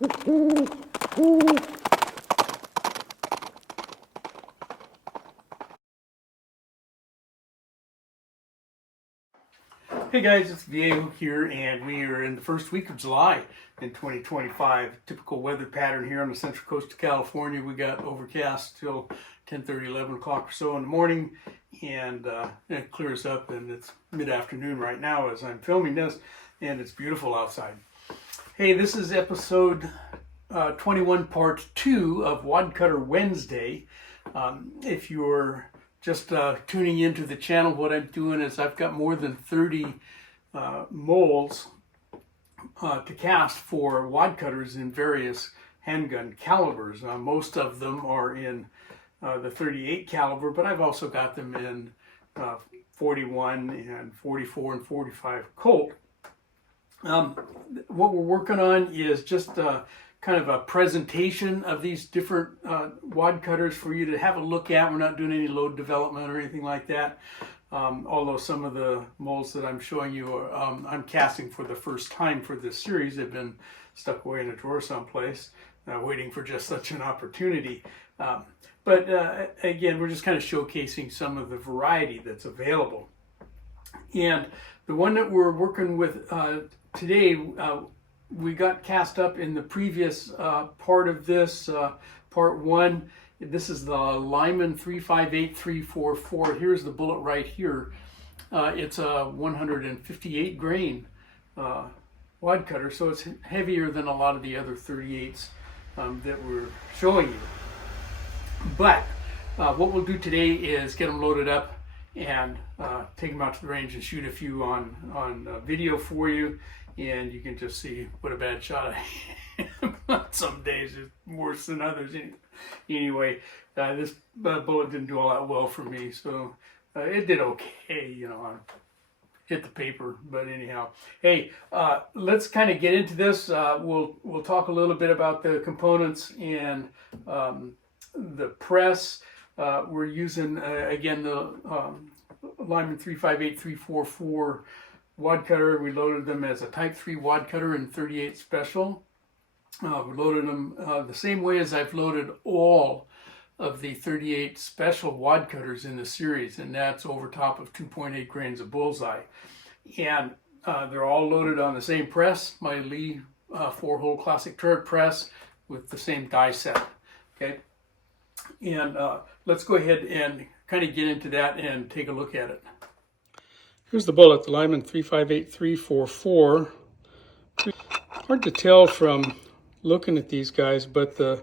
Hey guys, it's Viejo here, and we are in the first week of July in 2025. Typical weather pattern here on the central coast of California. We got overcast till 10:30, 11 o'clock or so in the morning, and it clears up, and it's mid-afternoon right now as I'm filming this, and it's beautiful outside. Hey, this is episode 21, part 2 of Wadcutter Wednesday. If you're just tuning into the channel, what I'm doing is I've got more than 30 molds to cast for wadcutters in various handgun calibers. Most of them are in the 38 caliber, but I've also got them in 41 and 44 and 45 Colt. What we're working on is just kind of a presentation of these different wadcutters for you to have a look at. We're not doing any load development or anything like that. Although some of the molds that I'm showing you are, I'm casting for the first time for this series. They've been stuck away in a drawer someplace, waiting for just such an opportunity. But again, we're just kind of showcasing some of the variety that's available. And the one that we're working with today, we got cast up in the previous part of this, part 1. This is the Lyman 358344. Here's the bullet right here. It's a 158 grain wadcutter, so it's heavier than a lot of the other 38s that we're showing you. But what we'll do today is get them loaded up and take them out to the range and shoot a few on video for you. And you can just see what a bad shot I am. Some days it's worse than others. Anyway, this bullet didn't do all that well for me, so it did okay, you know, hit the paper. But anyhow, hey, let's kind of get into this. We'll talk a little bit about the components and the press. We're using again the Lyman 358344 wadcutter. We loaded them as a Type 3 wadcutter in 38 Special. We loaded them the same way as I've loaded all of the 38 Special wadcutters in the series, and that's over top of 2.8 grains of bullseye. And they're all loaded on the same press, my Lee 4-hole classic turret press with the same die set. Okay, and let's go ahead and kind of get into that and take a look at it. Here's the bullet, the Lyman 358344. Hard to tell from looking at these guys, but the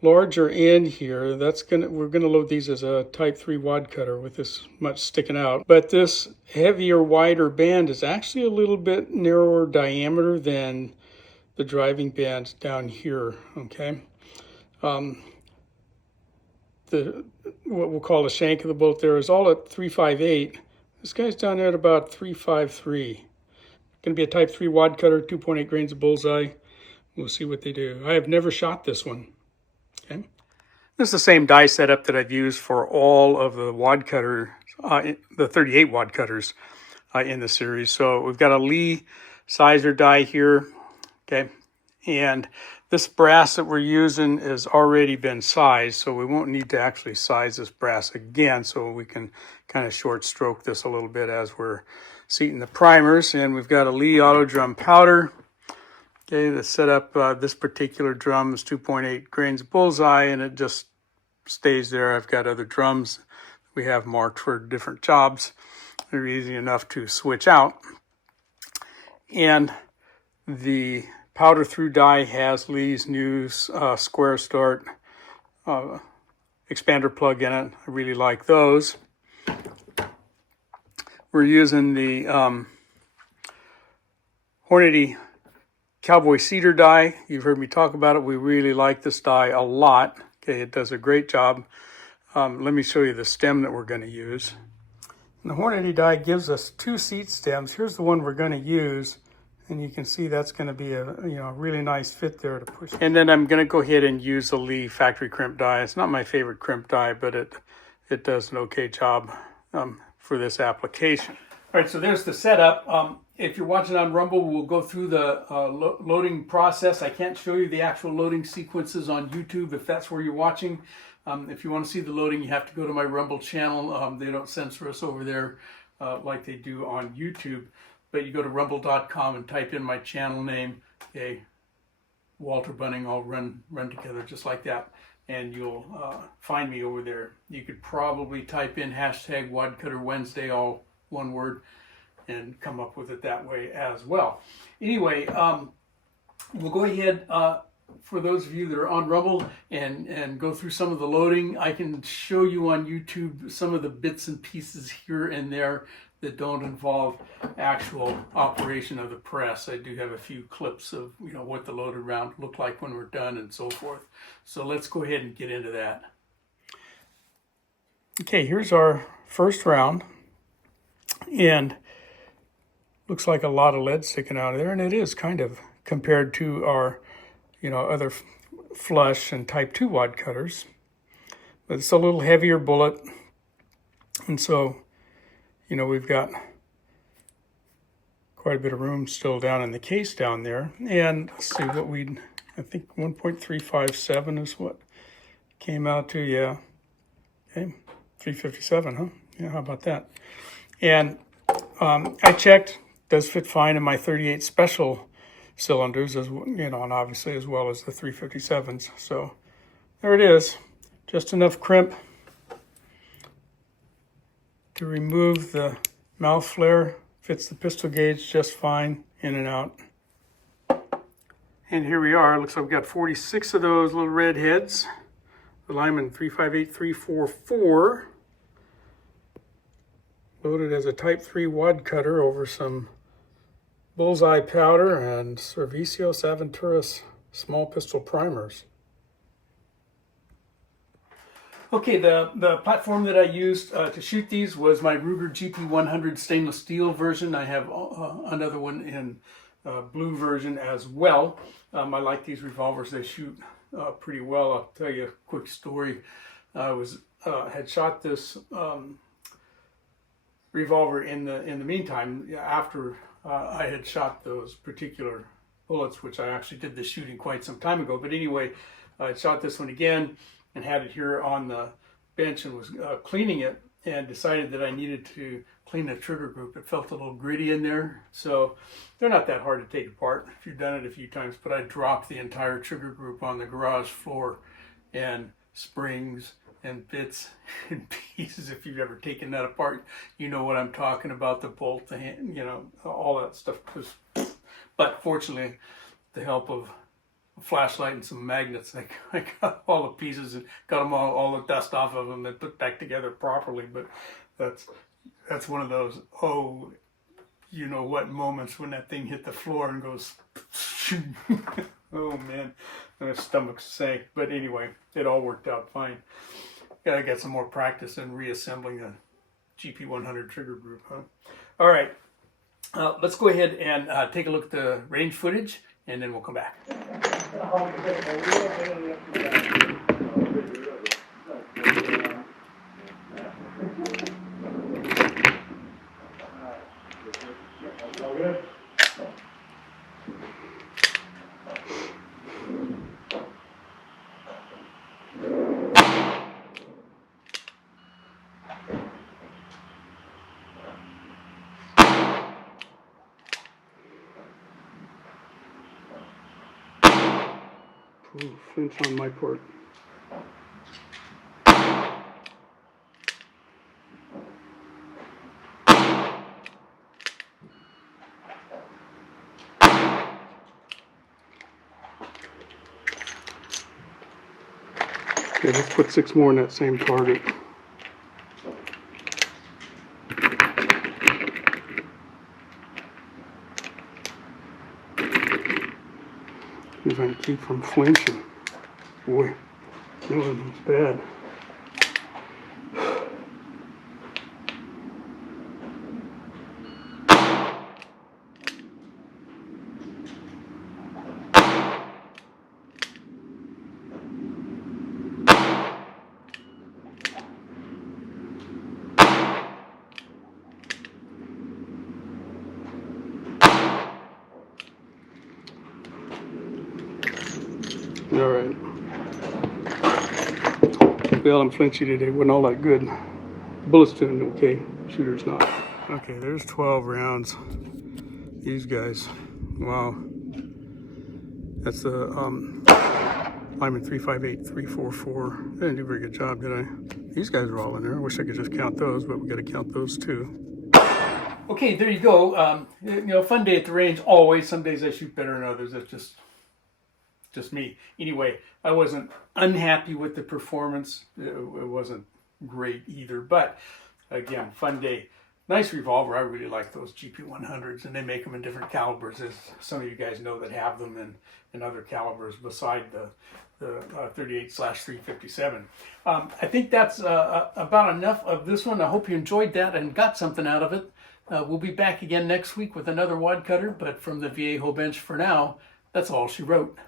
larger end here, we're gonna load these as a Type 3 wadcutter with this much sticking out. But this heavier, wider band is actually a little bit narrower diameter than the driving band down here. Okay, what we'll call the shank of the bullet there is all at 358. This guy's down there at about 353. Going to be a Type 3 wadcutter, 2.8 grains of bullseye. We'll see what they do. I have never shot this one. Okay. This is the same die setup that I've used for all of the wadcutter, the 38 wadcutters in the series. So we've got a Lee sizer die here. Okay. And this brass that we're using has already been sized, so we won't need to actually size this brass again, so we can kind of short stroke this a little bit as we're seating the primers. And we've got a Lee auto drum powder. Okay, the setup, this particular drum is 2.8 grains of bullseye, and it just stays there. I've got other drums we have marked for different jobs. They're easy enough to switch out. And the powder through die has Lee's new square start expander plug in it. I really like those. We're using the Hornady Cowboy Cedar die. You've heard me talk about it. We really like this die a lot. Okay, it does a great job. Let me show you the stem that we're going to use. And the Hornady die gives us 2 seat stems. Here's the one we're going to use. And you can see that's going to be a really nice fit there to push. And then I'm going to go ahead and use the Lee factory crimp die. It's not my favorite crimp die, but it does an okay job for this application. All right, so there's the setup. if you're watching on Rumble, we'll go through the loading process. I can't show you the actual loading sequences on YouTube if that's where you're watching. If you want to see the loading, you have to go to my Rumble channel. They don't censor us over there like they do on YouTube. But you go to rumble.com and type in my channel name, okay, Walter Bunning, all run together just like that. And you'll find me over there. You could probably type in hashtag wadcutterwednesday, all one word, and come up with it that way as well. Anyway, we'll go ahead, for those of you that are on Rumble, and go through some of the loading. I can show you on YouTube some of the bits and pieces here and there that don't involve actual operation of the press. I do have a few clips of what the loaded round looked like when we're done and so forth. So let's go ahead and get into that. Okay, here's our first round, and looks like a lot of lead sticking out of there, and it is kind of compared to our other flush and type 2 wad cutters, but it's a little heavier bullet, and so we've got quite a bit of room still down in the case down there. And let's see what I think 1.357 is what came out to. Yeah, okay, 357, huh? Yeah, how about that? And I checked, does fit fine in my 38 special cylinders, as and obviously as well as the 357s. So there it is, just enough crimp to remove the mouth flare. Fits the pistol gauge just fine, in and out. And here we are. Looks like we've got 46 of those little red heads. The Lyman 358344, loaded as a type 3 wad cutter over some bullseye powder and Servicios Aventuras small pistol primers. Okay, the platform that I used to shoot these was my Ruger GP100 stainless steel version. I have another one in blue version as well. I like these revolvers. They shoot pretty well. I'll tell you a quick story. I had shot this revolver in the meantime after I had shot those particular bullets, which I actually did the shooting quite some time ago. But anyway, I shot this one again and had it here on the bench and was cleaning it, and decided that I needed to clean the trigger group. It felt a little gritty in there. So they're not that hard to take apart if you've done it a few times, but I dropped the entire trigger group on the garage floor, and springs and bits and pieces. If you've ever taken that apart, you know what I'm talking about, the bolt, the hand, all that stuff. But fortunately, with the help of a flashlight and some magnets, I got all the pieces and got them all the dust off of them and put back together properly. But that's one of those what moments when that thing hit the floor and goes oh man, my stomach sank. But anyway, it all worked out fine. Gotta get some more practice in reassembling a GP100 trigger group, huh? All right, let's go ahead and take a look at the range footage, and then we'll come back. Ooh, flinch on my part. Okay, let's put 6 more in that same target. See if I can keep from flinching. Boy, that was bad. bell and flinchy today. Wasn't all that good. Bullets tuned okay. Shooter's not. Okay, there's 12 rounds. These guys. Wow. That's the Lyman 358, 344. I didn't do a very good job, did I? These guys are all in there. I wish I could just count those, but we got to count those too. Okay, there you go. You know, fun day at the range always. Some days I shoot better than others. That's just me. Anyway, I wasn't unhappy with the performance. It wasn't great either, but again, fun day. Nice revolver. I really like those GP100s, and they make them in different calibers, as some of you guys know that have them in other calibers beside the 38/357. I think that's about enough of this one. I hope you enjoyed that and got something out of it. We'll be back again next week with another wad cutter, but from the Viejo bench for now, that's all she wrote.